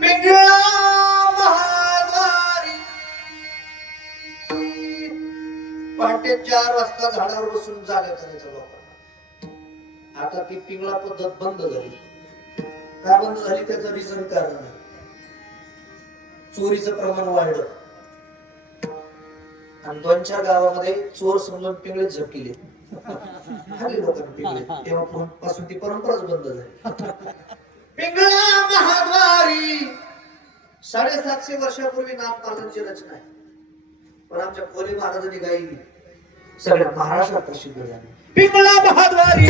पिंगळा महाद्वारी पहाटे चार वाजता झाडावर बसून जागा करायचं लोकांना. आता ती पिंगळा पद्धत बंद झाली. का बंद झाली त्याचं रिझन कारण चोरीचं प्रमाण वाढलं. आणि दोन चार गावामध्ये चोर समजून पिंगळे झपकिले. खाली लोकांना पिंगळे. तेव्हा पासून ती परंपराच बंद झाली. पिंगळा महाद्वार साडेसातशे वर्षापूर्वी नागपालांची रचना आहे. पण आमच्या कोली महाराजांनी गायली सगळ्या महाराष्ट्रात प्रसिद्ध झाली. पिंगळा महाद्वारी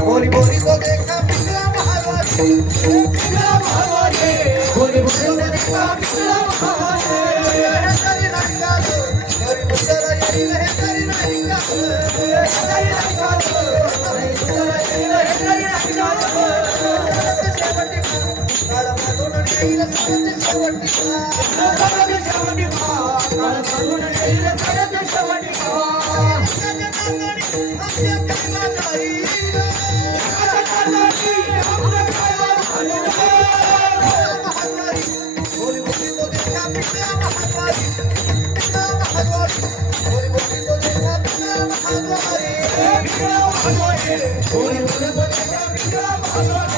बोली बोली तो देखा पिंगळा महाद्वारी पिंगळा महाद्वारी बोली बोली तो देखा Halo.